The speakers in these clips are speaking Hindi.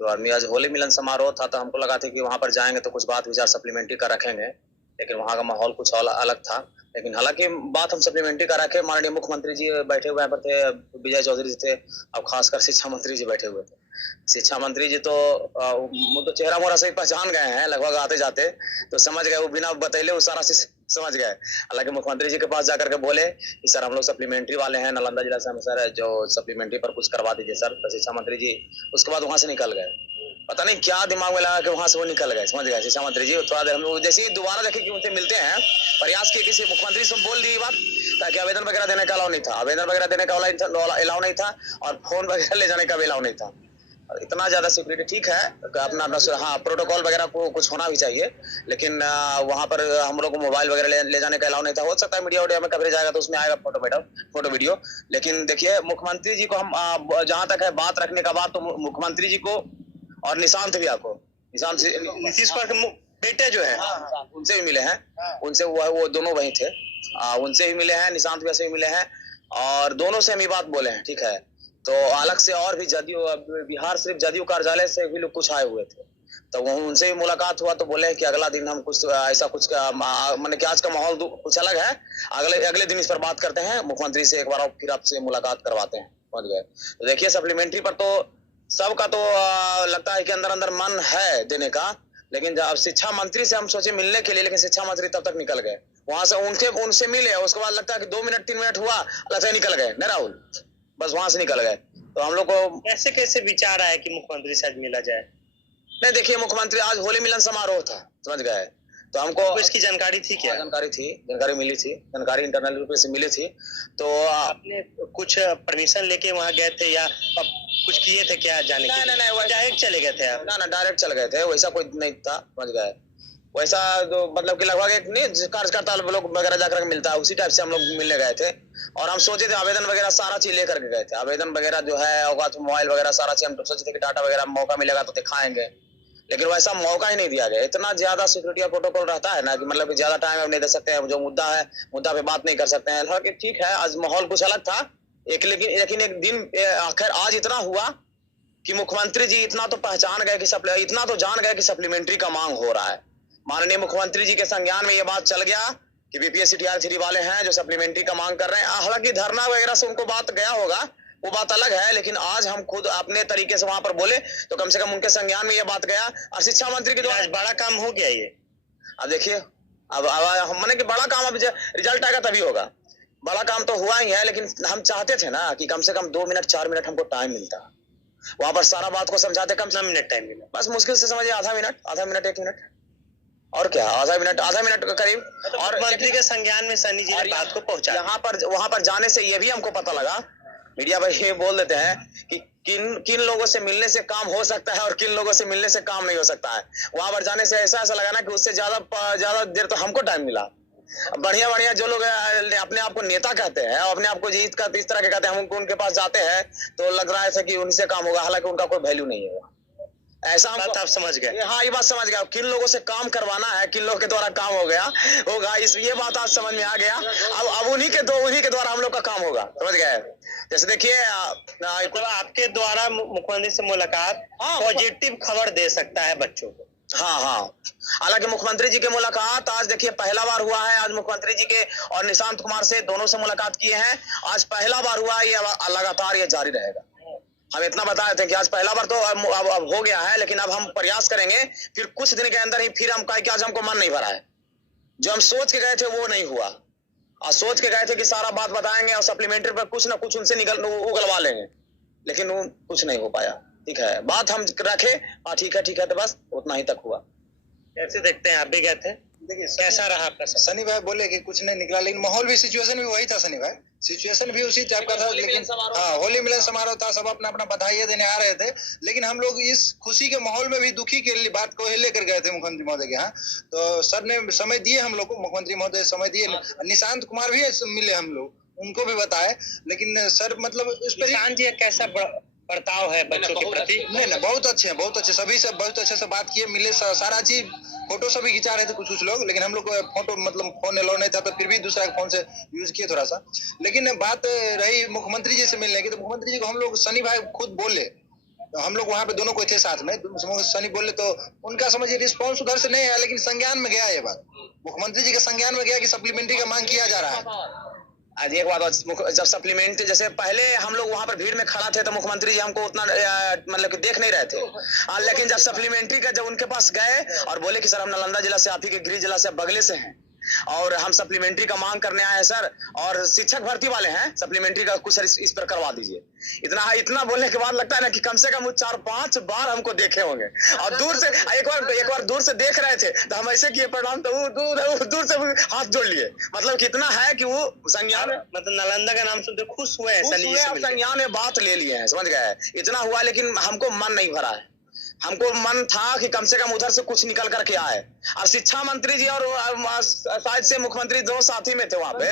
तो आदमी आज होली मिलन समारोह था तो हमको लगा था कि वहां पर जाएंगे तो कुछ बात विचार सप्लीमेंट्री का रखेंगे, लेकिन वहां का माहौल कुछ अलग था। लेकिन हालांकि बात हम सप्लीमेंट्री का रखे, माननीय मुख्यमंत्री जी बैठे हुए पर थे, विजय चौधरी जी थे, अब खासकर शिक्षा मंत्री जी बैठे हुए थे। शिक्षा मंत्री जी तो वो तो चेहरा मोहरा से पहचान गए हैं लगभग आते जाते, तो समझ गए, वो बिना बतैले वो सारा समझ गए। हालांकि मुख्यमंत्री जी के पास जाकर के बोले कि सर हम लोग सप्लीमेंट्री वाले हैं, नालंदा जिला से हम सर जो सप्लीमेंट्री पर कुछ करवा दीजिए सर। तो शिक्षा मंत्री जी उसके बाद वहां से निकल गए, पता नहीं क्या दिमाग में लगा कि वहां से वो निकल गए, समझ गए शिक्षा मंत्री जी। थोड़ा देर हम लोग जैसे ही दोबारा देखे कि उनसे मिलते हैं, प्रयास किए किसी मुख्यमंत्री से बोल दी बात, ताकि आवेदन वगैरह देने का अलाउ नहीं था, आवेदन वगैरह देने का अलाउ नहीं था, और फोन वगैरह ले जाने का भी अलाउ नहीं था। इतना ज्यादा सिक्योरिटी ठीक है, अपना हाँ प्रोटोकॉल वगैरह को कुछ होना भी चाहिए, लेकिन वहां पर हम लोग को मोबाइल वगैरह ले जाने का अलाउ नहीं था। हो सकता है मीडिया वीडिया में कवरेज आएगा तो उसमें आएगा फोटो वीडियो। लेकिन देखिए मुख्यमंत्री जी को हम जहां तक है बात रखने का बात, तो मुख्यमंत्री जी को और निशांत भैया को, नीतीश कुमार के बेटे जो है उनसे भी मिले हैं, उनसे वो दोनों वही थे, उनसे भी मिले हैं, निशांत भैया से भी मिले हैं, और दोनों से हम ये बात बोले हैं, ठीक है। तो अलग से और भी जदयू बिहार सिर्फ जदयू कार्यालय से भी लोग कुछ आए हुए थे, तो वो उनसे भी मुलाकात हुआ, तो बोले कि अगला दिन हम कुछ ऐसा कुछ मैंने कि आज का माहौल कुछ अलग है, अगले दिन इस पर बात करते हैं, मुख्यमंत्री से एक बार फिर आपसे मुलाकात करवाते हैं, समझ गए। तो देखिए सप्लीमेंट्री पर तो सबका तो लगता है कि अंदर अंदर मन है देने का, लेकिन जब शिक्षा मंत्री से हम सोचे मिलने के लिए, लेकिन शिक्षा मंत्री तब तक निकल गए वहां से, उनसे मिले, उसके बाद लगता है कि 2 मिनट 3 मिनट हुआ, लगता है निकल गए, नहीं राहुल, बस वहां से निकल गए। तो हम लोग को कैसे कैसे विचार आया कि मुख्यमंत्री से आज मिला जाए? नहीं देखिए, मुख्यमंत्री आज होली मिलन समारोह था, समझ गए, तो हमको इसकी जानकारी थी क्या? जानकारी मिली थी, जानकारी इंटरनल रूप से मिली थी। तो आपने कुछ परमिशन लेके वहां गए थे या कुछ किए थे क्या जाने के? नहीं, डायरेक्ट चले गए थे आप? ना डायरेक्ट चल गए थे, वैसा कोई नहीं था, समझ गए। वैसा तो मतलब कि लगभग एक नहीं कार्यकर्ता लोग वगैरह जाकर मिलता है, उसी टाइप से हम लोग मिलने गए थे, और हम सोचे थे आवेदन वगैरह सारा चीज लेकर के गए थे, आवेदन वगैरह जो है होगा तो मोबाइल वगैरह सारा चीज, हम तो सोचे थे कि डाटा वगैरह मौका मिलेगा तो दिखाएंगे, लेकिन वैसा मौका ही नहीं दिया गया। इतना ज्यादा सिक्योरिटी और प्रोटोकॉल रहता है ना कि मतलब ज्यादा टाइम हम नहीं दे सकते हैं, जो मुद्दा है मुद्दा पे बात नहीं कर सकते हैं। हालांकि ठीक है आज माहौल कुछ अलग था, लेकिन एक दिन आखिर आज इतना हुआ कि मुख्यमंत्री जी इतना तो पहचान गए कि इतना तो जान गए कि सप्लीमेंट्री का मांग हो रहा है। माननीय मुख्यमंत्री जी के संज्ञान में ये बात चल गया कि बीपीएससी टीआर 3 वाले हैं जो सप्लीमेंट्री का मांग कर रहे हैं। हालांकि धरना वगैरह से उनको बात गया होगा, वो बात अलग है, लेकिन आज हम खुद अपने तरीके से वहां पर बोले तो कम से कम उनके संज्ञान में ये बात गया, और शिक्षा मंत्री के द्वारा बड़ा काम हो गया ये। अब देखिए, अब मैंने कि बड़ा काम अब रिजल्ट आएगा तभी होगा, बड़ा काम तो हुआ ही है, लेकिन हम चाहते थे ना कि कम से कम 2 मिनट 4 मिनट हमको टाइम मिलता, वहां पर सारा बात को समझाते, कम से कम मिनट टाइम मिला, बस मुश्किल से समझिए आधा मिनट 1 मिनट, और क्या आधा मिनट के करीब। और मंत्री के संज्ञान में सनी जी ने बात को पहुंचा, वहां पर जाने से ये भी हमको पता लगा, मीडिया भाई ये बोल देते हैं कि किन लोगों से मिलने से काम हो सकता है और किन लोगों से मिलने से काम नहीं हो सकता है। वहां पर जाने से ऐसा लगा ना कि उससे ज्यादा देर तो हमको टाइम मिला। बढ़िया जो लोग अपने आप को नेता कहते हैं, अपने आप को जीत का इस तरह के कहते हैं, हम उनके पास जाते हैं तो लग रहा है कि उन्हीं से काम होगा, हालांकि उनका कोई वैल्यू नहीं है। ऐसा बात आप समझ गए? हाँ, ये बात समझ गया, किन लोगों से काम करवाना है, किन लोगों के द्वारा काम होगा ये बात आज समझ में आ गया। अब उन्हीं के द्वारा हम लोग का काम होगा, समझ गए। जैसे देखिए तो आपके द्वारा मुख्यमंत्री से मुलाकात पॉजिटिव खबर दे सकता है बच्चों को। हाँ, हालांकि मुख्यमंत्री जी की मुलाकात आज देखिए पहला बार हुआ है, आज मुख्यमंत्री जी के और निशांत कुमार से दोनों से मुलाकात किए हैं, आज पहला बार हुआ है, ये लगातार ये जारी रहेगा। हम इतना बताए थे कि आज पहला बार तो अब हो गया है, लेकिन अब हम प्रयास करेंगे, फिर कुछ दिन के अंदर ही फिर हम कहे कि आज हमको मन नहीं भरा है, जो हम सोच के गए थे वो नहीं हुआ, और सोच के गए थे कि सारा बात बताएंगे और सप्लीमेंट्री पर कुछ ना कुछ उनसे उगलवा लेंगे, लेकिन वो कुछ नहीं हो पाया। ठीक है, बात हम रखे, ठीक है, तो बस उतना ही तक हुआ। कैसे देखते हैं, आप भी गए थे, देखिए कैसा रहा आपका? सनी भाई बोले कि कुछ नहीं निकला, लेकिन माहौल भी सिचुएशन भी वही था सनी भाई, सिचुएशन भी उसी टाइप का था। लेकिन हाँ, होली मिलन समारोह था, सब अपना अपना बधाई देने आ रहे थे, लेकिन हम लोग इस खुशी के माहौल में भी दुखी के लिए बात को लेकर गए थे मुख्यमंत्री महोदय के यहाँ। तो सर ने समय दिए हम लोग को, मुख्यमंत्री महोदय समय दिए, निशांत कुमार भी मिले, हम लोग उनको भी बताए, लेकिन सर मतलब इस पर निशांत जी कैसा बर्ताव है बच्चों के प्रति? नहीं, बहुत अच्छे सभी से बहुत अच्छे से बात किए, मिले, सारा चीज फोटो सभी खिंचा रहे थे कुछ लोग, लेकिन हम लोग को फोटो मतलब फोन अलाउ नहीं था, तो फिर भी दूसरा फोन से यूज किए थोड़ा सा। लेकिन बात रही मुख्यमंत्री जी से मिलने की, तो मुख्यमंत्री जी को हम लोग सनी भाई खुद बोले तो हम लोग वहाँ पे दोनों को थे साथ में, सनी बोले तो उनका समझिए रिस्पॉन्स उधर से नहीं है, लेकिन संज्ञान में गया ये बात, मुख्यमंत्री जी के संज्ञान में गया कि सप्लीमेंट्री का मांग किया जा रहा है। आज एक बात, जब सप्लीमेंट्री जैसे पहले हम लोग वहां पर भीड़ में खड़ा थे तो मुख्यमंत्री जी हमको उतना मतलब कि देख नहीं रहे थे, लेकिन जब सप्लीमेंट्री का जब उनके पास गए और बोले कि सर हम नालंदा जिला से, आप ही के गृह जिला से बगले से हैं और हम सप्लीमेंट्री का मांग करने आए हैं सर, और शिक्षक भर्ती वाले हैं, सप्लीमेंट्री का कुछ इस पर करवा दीजिए। इतना बोलने के बाद लगता है ना कि कम से कम 4-5 बार हमको देखे होंगे, और दूर से एक बार दूर से देख रहे थे तो हम ऐसे किए प्रणाम, तो वो दूर से हाथ जोड़ लिए, मतलब कितना है कि वो संज्ञान, मतलब नालंदा का नाम सुनते खुश हुए हैं, संज्ञान में बात ले लिए हैं, समझ गए, इतना हुआ, लेकिन हमको मन नहीं भरा है। हमको मन था कि कम से कम उधर से कुछ निकल करके आए। अब शिक्षा मंत्री जी और शायद से मुख्यमंत्री दोनों साथी में थे वहाँ पे,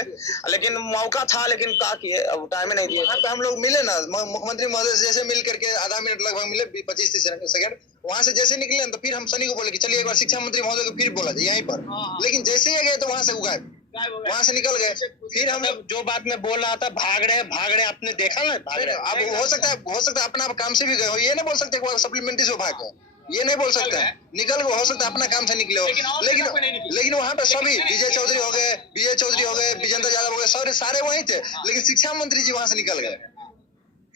लेकिन मौका था, लेकिन क्या किए, अब टाइम नहीं दिए। वहाँ पे हम लोग मिले ना, मुख्यमंत्री महोदय से जैसे मिल करके आधा मिनट लगभग मिले, 25-30 सेकंड, वहाँ से जैसे निकले तो फिर हम सनी को बोले कि चलिए एक बार शिक्षा मंत्री महोदय को फिर बोला जाए यहीं पर, लेकिन जैसे ही गए तो वहाँ से उगाए, वहाँ से निकल गए। फिर हम जो बात में बोल रहा था भाग रहे, आपने देखा ना भाग रहे। अब हो सकता है अपना काम से भी गए हो, ये नहीं बोल सकते सप्लीमेंट्री से भाग गए, ये नहीं बोल सकते, निकल गए, हो सकता है अपना काम से निकले हो, लेकिन वहाँ पे सभी विजय चौधरी हो गए, विजेंद्र यादव हो गए, सारे वहीं थे, लेकिन शिक्षा मंत्री जी वहाँ से निकल गए।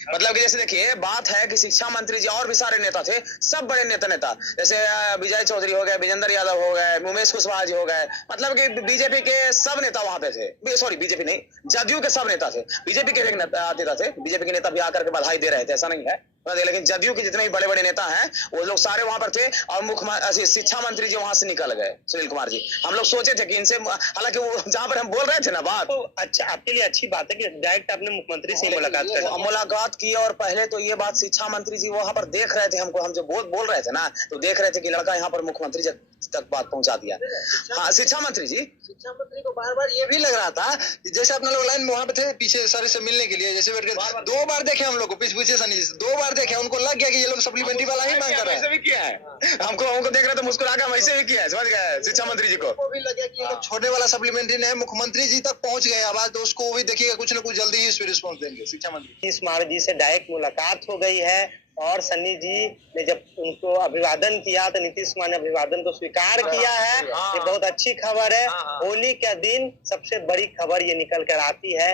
मतलब कि जैसे देखिए बात है कि शिक्षा मंत्री जी और भी सारे नेता थे, सब बड़े नेता जैसे विजय चौधरी हो गए, विजेंद्र यादव हो गए, उमेश कुशवाहा जी हो गए, मतलब कि बीजेपी के सब नेता वहां पे थे, सॉरी बीजेपी नहीं, जदयू के सब नेता थे, बीजेपी के भी नेता थे, बीजेपी के नेता भी आकर के बधाई दे रहे थे, ऐसा नहीं है, लेकिन जदयू के जितने भी बड़े बड़े नेता हैं वो लोग सारे वहां पर थे, और शिक्षा मंत्री जी वहां से निकल गए, सुनील कुमार जी। हम लोग सोचे थे कि इनसे, हालांकि वो जहां पर हम बोल रहे थे ना बात, तो अच्छा आपके लिए अच्छी बात है कि डायरेक्ट आपने मुख्यमंत्री से मुलाकात की, और पहले तो ये बात शिक्षा मंत्री जी वहां पर देख रहे थे हमको, हम जो बोल रहे थे ना, तो देख रहे थे कि लड़का यहाँ पर मुख्यमंत्री तक बात पहुंचा दिया। हाँ, शिक्षा मंत्री को बार ये भी लग रहा था जैसे अपने लोग लाइन में वहाँ पे थे पीछे सर से मिलने के लिए, जैसे बैठ के 2 बार देखे हम लोग को, पीछे सनी जी 2 बार देखे, उनको लग गया कि ये लोग सप्लीमेंट्री वाला ही मांग कर रहे हैं। ऐसे भी किया है, हमको देख रहे थे मुस्कुरा के, वैसे भी किया है, समझ गए, शिक्षा मंत्री जी को भी लग गया कि ये लोग छोड़ने वाला सप्लीमेंट्री नहीं है, मुख्यमंत्री जी तक पहुंच गए आवाज, तो उसको भी देखिएगा कुछ न कुछ जल्दी ही इस रिस्पॉन्स देंगे शिक्षा मंत्री। नीतीश कुमार जी से डायरेक्ट मुलाकात हो गई है, और सन्नी जी ने जब उनको अभिवादन किया तो नीतीश कुमार ने अभिवादन को स्वीकार किया है। ये बहुत अच्छी खबर है। होली का दिन सबसे बड़ी खबर ये निकल कर आती है।